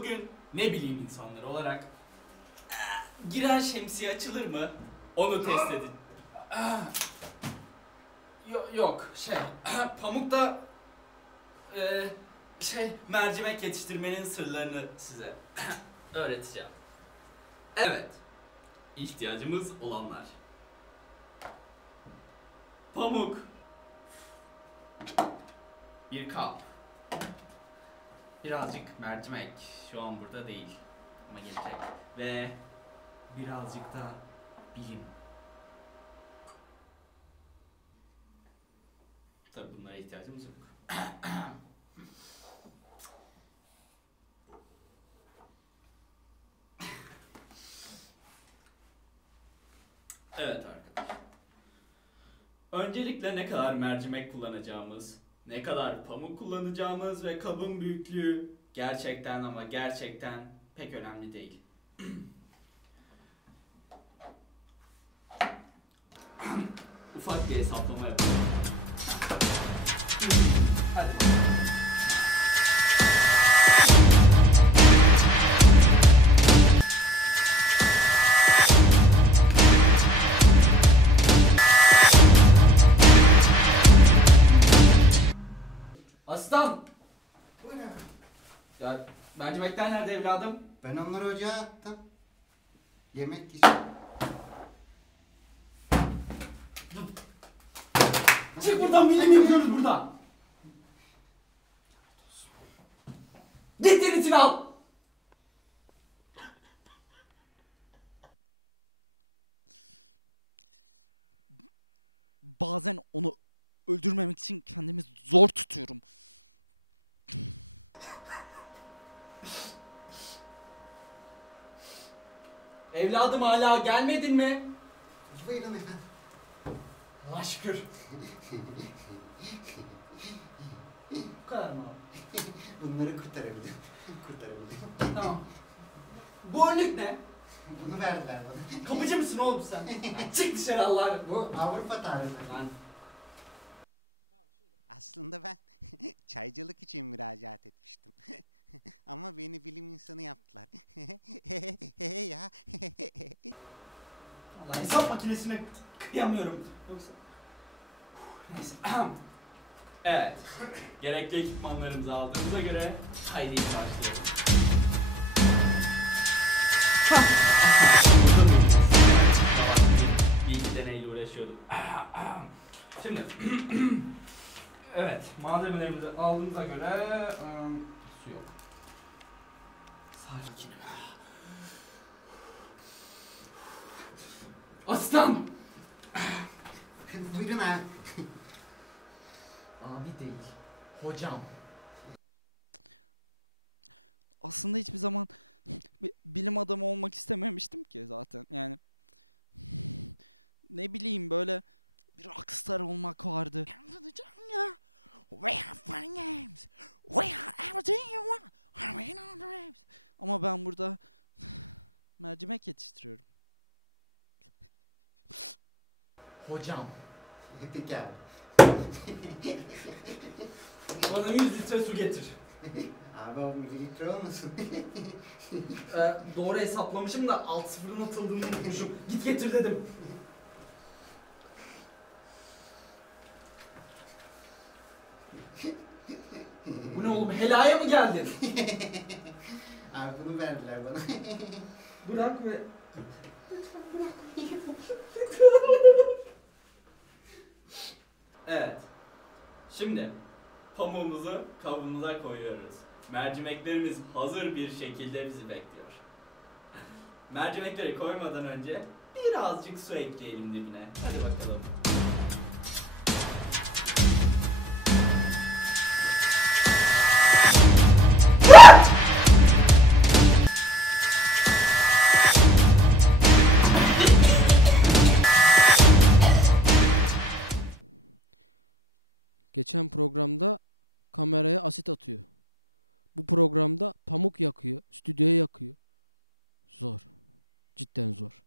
bugün ne bileyim insanlar olarak ee, giren şemsiye açılır mı? Onu test edin. Ee, yok, yok şey pamukta e, şey mercimek yetiştirmenin sırlarını size öğreteceğim. Evet. İhtiyacımız olanlar. Pamuk. Bir kap. Birazcık mercimek. Şu an burada değil. Ama gelecek. Ve birazcık da bilim. Tabii bunlara ihtiyacımız yok. evet arkadaşlar. Öncelikle ne kadar mercimek kullanacağımız, ne kadar pamuk kullanacağımız ve kabın büyüklüğü gerçekten ama gerçekten pek önemli değil. Ufak bir hesaplama yapalım. Mercimekler nerede evladım? Ben onları ocağa attım. Yemek için. Çık buradan bilim yapıyoruz burada. Git yenisini al. Bazen onu öldürmemek için kendimi zor tutuyorum. Evladım hala gelmedin mi? Buyurun efendim. Allah şükür. Bu kadar mı abi? Bunları kurtarabildim. kurtarabildim. Tamam. Bu önlük ne? Bunu verdiler bana. Kapıcı mısın oğlum sen? Çık dışarı Allah. Bu Avrupa tarifi. Lan Aslında ben çaycılık için müracaat etmiştim. Ama beni bilim insanı yaptılar. ya. Allah hesap makinesine kıyamıyorum. Yoksa... Neyse. evet. Gerekli ekipmanlarımızı aldığımıza göre haydi başlayalım. Bir iki deneyle uğraşıyordum. Şimdi Evet, malzemelerimizi aldığımıza göre ım, su yok. Sakinim. Aslan! Buyurun ha. Abi değil, hocam. Aslında hiçbir zaman bi- bilim adamı olmak istememiştim ki zaten. Yani ne bileyim böyle bir rockstar olmak vardı. We have fun games. We have everything you want. We know dreams. Ama ben burada mercimek yetiştiriyorum. Hocam. Peki abi. Bana 100 litre su getir. Abi o mililitre olmasın. Ee, doğru hesaplamışım da alt sıfırın atıldığını unutmuşum. Git getir dedim. Oğlum helaya mı geldin? abi bunu verdiler bana. Bırak ve... evet. Şimdi pamuğumuzu kabımıza koyuyoruz. Mercimeklerimiz hazır bir şekilde bizi bekliyor. Mercimekleri koymadan önce birazcık su ekleyelim dibine. Hadi bakalım. Geçen programda kameraya asit atıyor. Bu programda pamuk yakıyor, stüdyoya yakıyor. Zor. Cidden zor.